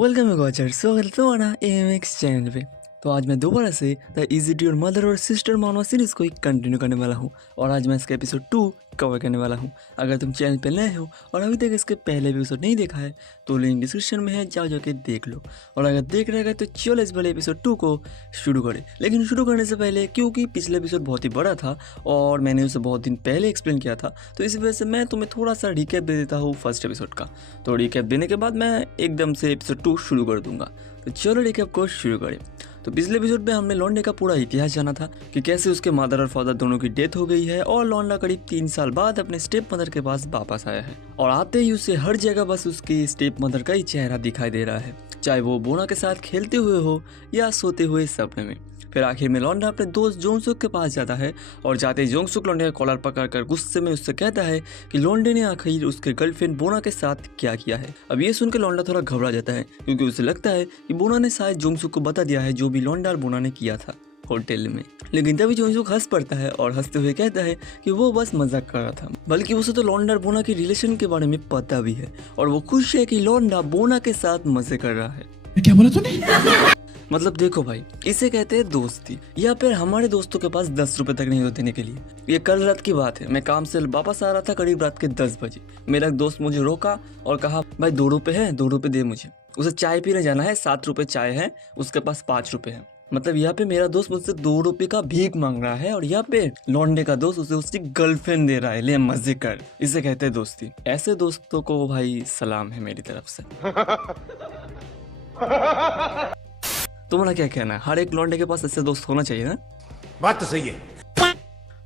Welcome watcher, स्वागत है तुम्हारा एएमएक्स चैनल पे। तो आज मैं दोबारा से the easy to your mother और सिस्टर मानवा सीरीज़ को कंटिन्यू करने वाला हूँ और आज मैं इसका एपिसोड 2 कवर करने वाला हूँ। अगर तुम चैनल पे नए हो और अभी तक इसके पहले एपिसोड नहीं देखा है तो लिंक डिस्क्रिप्शन में है, जाओ जाके देख लो। और अगर देख रहेगा तो चलो इस वाले एपिसोड 2 को शुरू करें। लेकिन शुरू करने से पहले, क्योंकि पिछले एपिसोड बहुत ही बड़ा था और मैंने उसे बहुत दिन पहले एक्सप्लेन किया था, तो इसी वजह से मैं तुम्हें थोड़ा सा रिकैप दे देता हूँ फर्स्ट एपिसोड का। तो रिकैप देने के बाद मैं एकदम से एपिसोड 2 शुरू कर दूंगा। तो चलो रिकैप को शुरू करें। तो पिछले एपिसोड में हमने लौंडे का पूरा इतिहास जाना था कि कैसे उसके मदर और फादर दोनों की डेथ हो गई है और लौंडा करीब 3 साल बाद अपने स्टेप मदर के पास वापस आया है। और आते ही उसे हर जगह बस उसकी स्टेप मदर का ही चेहरा दिखाई दे रहा है, चाहे वो बोना के साथ खेलते हुए हो या सोते हुए सपने में। फिर आखिर में लौंडा अपने दोस्त जोंगसुक के पास जाता है और जाते ही जोंगसुक लौंडे का कॉलर पकड़कर गुस्से में उससे कहता है कि लौंडे ने आखिर उसके गर्लफ्रेंड बोना के साथ क्या किया है। अब ये सुनकर लौंडा थोड़ा घबरा जाता है क्योंकि उसे लगता है कि बोना ने शायद जोंगसुक को बता दिया है जो भी लौंडा और बोना ने किया था होटल में। लेकिन तभी जोंगसुक हंस पड़ता है और हंसते हुए कहता है कि वो बस मजाक कर रहा था, बल्कि उसे तो लौंडा और बोना की रिलेशन के बारे में पता भी है और वो खुश है कि लौंडा बोना के साथ मजे कर रहा है। क्या बोला तूने? मतलब देखो भाई, इसे कहते हैं दोस्ती, या फिर हमारे दोस्तों के पास 10 रुपए तक नहीं होते देने के लिए। ये कल रात की बात है, मैं काम से वापस आ रहा था करीब रात के 10 बजे। मेरा एक दोस्त मुझे रोका और कहा भाई 2 रुपए है, 2 रुपए दे मुझे। उसे चाय पीने जाना है, 7 रुपए चाय है, उसके पास 5 रुपए है। मतलब यहाँ पे मेरा दोस्त मुझसे 2 रुपए का भीख मांग रहा है और यहाँ पे लौंडे का दोस्त उसे उसकी गर्लफ्रेंड दे रहा है, ले मजे कर। इसे कहते हैं दोस्ती। ऐसे दोस्तों को भाई सलाम है मेरी तरफ से। तुम्हारा क्या कहना है? हर एक लौंडे के पास ऐसे दोस्त होना चाहिए ना? बात तो सही है।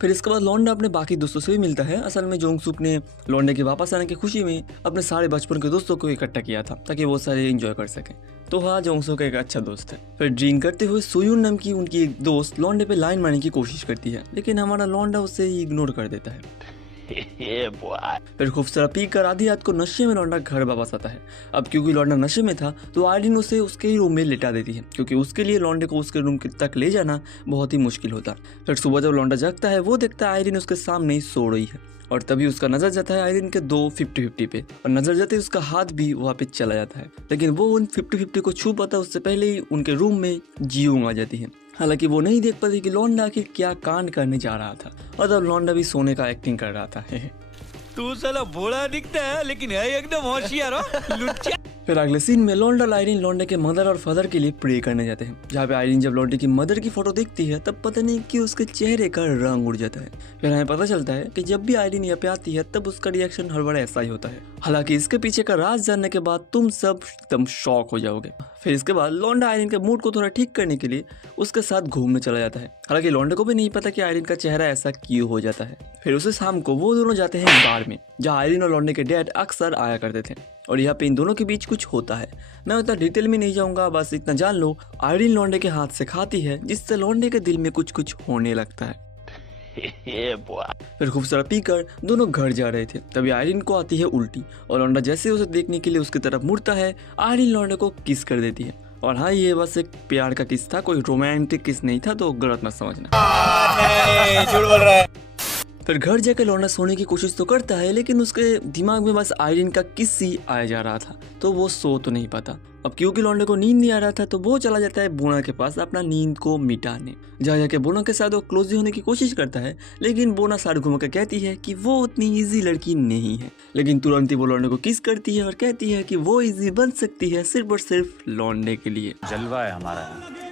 फिर इसके बाद लौंडा अपने बाकी दोस्तों से भी मिलता है। असल में जोंगसुक ने लौंडे के वापस आने की खुशी में अपने सारे बचपन के दोस्तों को इकट्ठा किया था ताकि वो सारे एंजॉय कर सकें। तो हाँ, जोंगसुक एक अच्छा दोस्त है। फिर ड्रिंक करते हुए सुयुन नाम की उनकी एक दोस्त लौंडे पे लाइन मारने की कोशिश करती है, लेकिन हमारा लौंडा उसे इग्नोर कर देता है। फिर खूब सारा पी कर आधी रात को नशे में लौंडा घर वापस आता है। अब क्योंकि लौंडा नशे में था तो आयरिन उसे उसके ही रूम में लेटा देती है, क्योंकि उसके लिए लौंडे को उसके रूम तक ले जाना बहुत ही मुश्किल होता। फिर सुबह जब लौंडा जागता है वो देखता है आयरिन उसके सामने ही सो रही है और तभी उसका नजर जाता है आयरिन के 2 50-50 पे और नजर जाते ही उसका हाथ भी वहाँ पे चला जाता है। लेकिन वो उन 50-50 को छू पाता उससे पहले ही उनके रूम में जियोंग आ जाती है। हालांकि वो नहीं देख पाती कि लौंडा आखिर क्या कांड करने जा रहा था और तब लौंडा भी सोने का एक्टिंग कर रहा था। तू साला भोला दिखता है लेकिन है एकदम होशियार हो लुच्चा। फिर अगले सीन में लौंडा और आयरिन लौंडे के मदर और फादर के लिए प्रे करने जाते हैं, जहाँ पे आयरिन जब लौंडे की मदर की फोटो देखती है तब पता नहीं कि उसके चेहरे का रंग उड़ जाता है। फिर हमें पता चलता है कि जब भी आयरिन यहाँ पे आती है तब उसका रिएक्शन हर बार ऐसा ही होता है। हालांकि इसके पीछे का राज जानने के बाद तुम सब एकदम शॉक हो जाओगे। फिर इसके बाद लौंडा आयरिन के मूड को थोड़ा ठीक करने के लिए उसके साथ घूमने चला जाता है। हालांकि लौंडे को भी नहीं पता कि आयरिन का चेहरा ऐसा क्यों हो जाता है। फिर उसे शाम को वो दोनों जाते हैं बार में, जहाँ आयरिन और लौंडे के डैड अक्सर आया करते थे और यहाँ पे इन दोनों के बीच कुछ होता है। मैं उतना डिटेल में नहीं जाऊंगा, बस इतना जान लो आयरिन लौंडे के हाथ से खाती है जिससे लौंडे के दिल में कुछ कुछ होने लगता है। फिर खूब सारा पीकर दोनों घर जा रहे थे, तभी आयरिन को आती है उल्टी और लौंडा जैसे उसे देखने के लिए उसकी तरफ मुड़ता है, आयरिन लौंडे को किस कर देती है। और हाँ, ये बस एक प्यार का किस था, कोई रोमांटिक किस नहीं था, तो गलत मत समझना। झूठ बोल रहा है। फिर घर जाकर लौंडा सोने की कोशिश तो करता है, लेकिन उसके दिमाग में बस आयरिन का किस ही आया जा रहा था, तो वो सो तो नहीं पाता। अब क्योंकि लौंडे को नींद नहीं आ रहा था तो वो चला जाता है बोना के पास अपना नींद को मिटाने। जहाँ जाके बोना के साथ वो क्लोजी होने की कोशिश करता है, लेकिन बोना सार घुमा कर कहती है कि वो उतनी इजी लड़की नहीं है। लेकिन तुरंत ही वो लौंडे को किस करती है और कहती है कि वो इजी बन सकती है सिर्फ और सिर्फ लौंडे के लिए। जलवा है हमारा।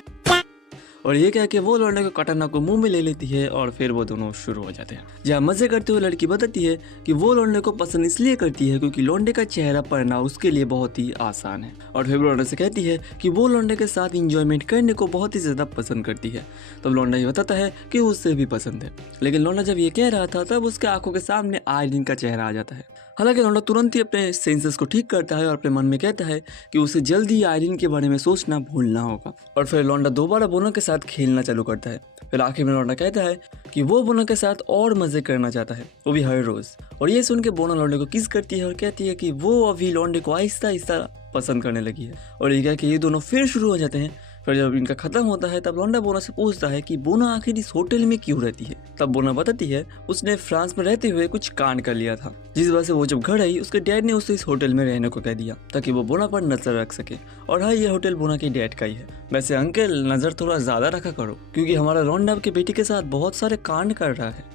और ये कह के वो लौंडे को कटाना को मुंह में ले लेती है और फिर वो दोनों शुरू हो जाते हैं। जहाँ मजे करते हुए लड़की बताती है कि वो लौंडे को पसंद इसलिए करती है क्योंकि लौंडे का चेहरा पढ़ना उसके लिए बहुत ही आसान है। और फिर लौंडे से कहती है कि वो लौंडे के साथ इंजॉयमेंट करने को बहुत ही ज्यादा पसंद करती है। तब लौंडा ये बताता है कि उससे भी पसंद है। लेकिन लौंडा जब ये कह रहा था तब उसके आंखों के सामने आयरिन का चेहरा आ जाता है। हालांकि लौंडा तुरंत ही अपने सेंसेस को ठीक करता है और अपने मन में कहता है कि उसे जल्दी आयरिन के बारे में सोचना भूलना होगा। और फिर लौंडा दोबारा बोना के साथ खेलना चालू करता है। फिर आखिर में लौंडा कहता है कि वो बोना के साथ और मजे करना चाहता है, वो भी हर रोज। और ये सुन के बोना लौंडे को किस करती है और कहती है कि वो अभी लौंडे को आहिस्ता आहिस्ता पसंद करने लगी है। और ये कह के ये दोनों फिर शुरू हो जाते हैं फिर जब इनका खत्म होता है तब लौंडा बोना से पूछता है कि बोना आखिर इस होटल में क्यों रहती है। तब बोना बताती है उसने फ्रांस में रहते हुए कुछ कांड कर लिया था, जिस वजह से वो जब घर आई उसके डैड ने उसे इस होटल में रहने को कह दिया ताकि वो बोना पर नजर रख सके। और हाँ, ये होटल बोना के डैड का ही है। वैसे अंकल नजर थोड़ा ज्यादा रखा करो क्योंकि हमारा लौंडा आपके बेटी के साथ बहुत सारे कांड कर रहा है।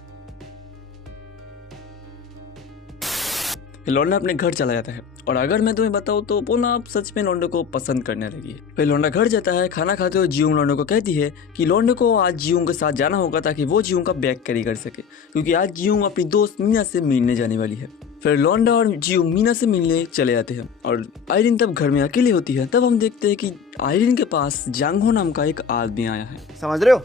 फिर लौंडा अपने घर चला जाता है और अगर मैं तुम्हें बताऊं तो बोना अब सच में लौंडे को पसंद करने लगी है। फिर लौंडा घर जाता है, खाना खाते हुए जियोंग लौंडे को कहती है कि लौंडे को आज जियोंग के साथ जाना होगा ताकि वो जियोंग का बैग कैरी कर सके क्योंकि आज जियोंग अपनी दोस्त मीना से मिलने जाने वाली है। फिर लौंडा और जियोंग मीना से मिलने चले जाते हैं और आयरिन तब घर में अकेली होती है। तब हम देखते हैं कि आयरिन के पास जांगहो नाम का एक आदमी आया है। समझ रहे हो?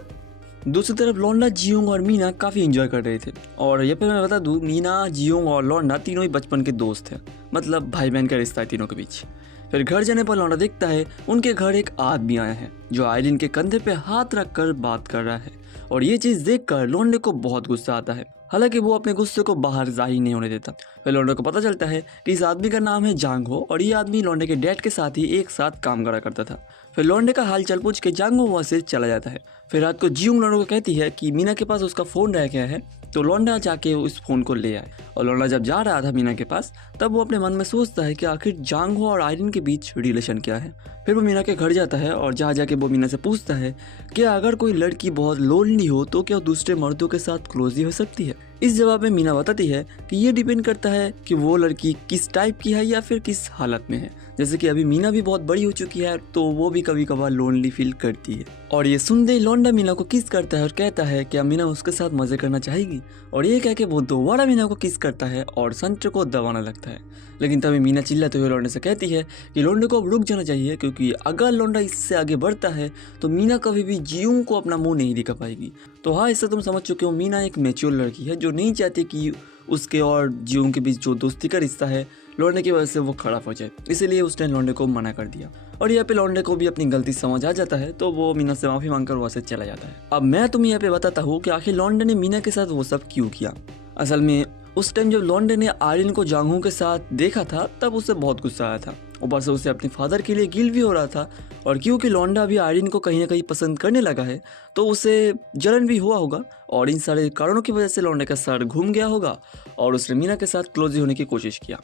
दूसरी तरफ लौंडा, जियोंग और मीना काफ़ी एंजॉय कर रहे थे। और ये पे मैं बता दूँ, मीना, जियोंग और लौंडा तीनों ही बचपन के दोस्त हैं, मतलब भाई बहन का रिश्ता है तीनों के बीच। फिर घर जाने पर लौंडा देखता है उनके घर एक आदमी आया है जो आयरिन के कंधे पे हाथ रख कर बात कर रहा है। और ये चीज़ देखकर लौंडे को बहुत गुस्सा आता है, हालांकि वो अपने गुस्से को बाहर जाहिर नहीं होने देता। फिर लौंडे को पता चलता है कि इस आदमी का नाम है जांगहो और ये आदमी लौंडे के डैड के साथ ही एक साथ काम करा करता था। फिर लौंडे का हाल चाल पूछ के जांगहो वहाँ से चला जाता है। फिर रात को जियोंग लौंडे को कहती है कि मीना के पास उसका फ़ोन रह गया है तो लौंडा जाके उस फ़ोन को ले आए। और लौंडा जब जा रहा था मीना के पास तब वो अपने मन में सोचता है कि आखिर जांगहो और आयरिन के बीच रिलेशन क्या है। फिर वो मीना के घर जाता है और जहाँ जाके वो मीना से पूछता है कि अगर कोई लड़की बहुत लोनली हो तो क्या दूसरे मर्दों के साथ क्लोज ही हो सकती है। इस जवाब में मीना बताती है कि ये डिपेंड करता है कि वो लड़की किस टाइप की है या फिर किस हालत में है। जैसे कि अभी मीना भी बहुत बड़ी हो चुकी है तो वो भी कभी कभार लोनली फील करती है। और ये सुनते ही लौंडा मीना को किस करता है और कहता है क्या मीना उसके साथ मजे करना चाहेगी। और ये कह के वो दोबारा मीना को किस करता है और संत्र को दबाना लगता है। लेकिन तभी मीना चिल्लाते हुए लौंडे से कहती है कि लौंडे को अब रुक जाना चाहिए क्योंकि अगर लौंडा इससे आगे बढ़ता है तो मीना कभी भी जियोंग को अपना मुंह नहीं दिखा पाएगी। तो हाँ, इससे तुम समझ चुके हो मीना एक मैच्योर लड़की है जो नहीं चाहती कि उसके और जियोंग के बीच जो दोस्ती का रिश्ता है लौंडे की वजह से वो खराब हो जाए, इसीलिए उसने लौंडे को मना कर दिया। और यहाँ पे लौंडे को भी अपनी गलती समझ आ जाता है तो वो मीना से माफ़ी मांगकर वहाँ से चला जाता है। अब मैं तुम्हें यहाँ पे बताता हूँ कि आखिर लौंडे ने मीना के साथ वो सब क्यों किया। असल में उस टाइम जब लौंडे ने आयरिन को जांगहो के साथ देखा था तब उसे बहुत गुस्सा आया था। ऊपर से उसे अपने फादर के लिए गिल भी हो रहा था और क्योंकि लौंडा भी आयरिन को कहीं ना कहीं पसंद करने लगा है तो उसे जलन भी हुआ होगा और इन सारे कारणों की वजह से लौंडे का सर घूम गया होगा और उसने मीना के साथ क्लोज होने की कोशिश किया।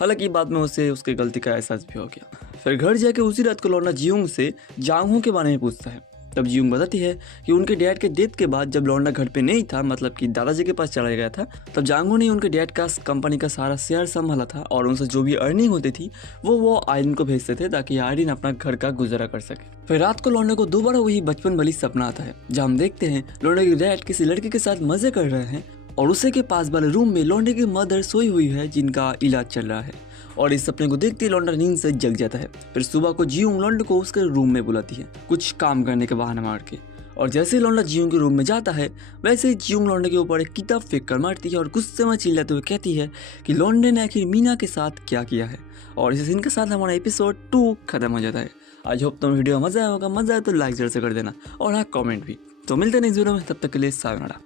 हालांकि बाद में उसे उसकी गलती का एहसास भी हो गया। फिर घर जाके उसी रात को लौंडा जियोंग से जांगहो के बारे में पूछता है। तब जियोंग बताती है कि उनके डैड के डेथ के बाद जब लौंडा घर पे नहीं था, मतलब कि दादाजी के पास चला गया था, तब जांगहो ने उनके डैड का कंपनी का सारा शेयर संभाला था और उनसे जो भी अर्निंग होती थी वो आयरिन को भेजते थे ताकि आयरिन अपना घर का गुजारा कर सके। फिर रात को लौंडे को दोबारा वही बचपन वाली सपना आता है जहाँ हम देखते हैं लौंडे के डैड किसी लड़के के साथ मजे कर रहे हैं और उसी के पास वाले रूम में लौंडे की मदर सोई हुई है जिनका इलाज चल रहा है। और इस सपने को देखते ही लौंडा नींद से जग जाता है। फिर सुबह को जियोंग लौंडे को उसके रूम में बुलाती है कुछ काम करने के बहाने मार के। और जैसे ही लौंडा जियोंग के रूम में जाता है वैसे ही जियोंग लौंडे के ऊपर एक किताब फेंक कर मारती है और गुस्से में चिल्लाते हुए कहती है कि लौंडे ने आखिर मीना के साथ क्या किया है। और इस सीन के साथ हमारा एपिसोड 2 खत्म हो जाता है। आज होप तुम्हें वीडियो मजा आया होगा। मजा आया तो लाइक जरूर से कर देना और हाँ, कमेंट भी। तो मिलते हैं नेक्स्ट वीडियो में, तब तक के लिए सायोनारा।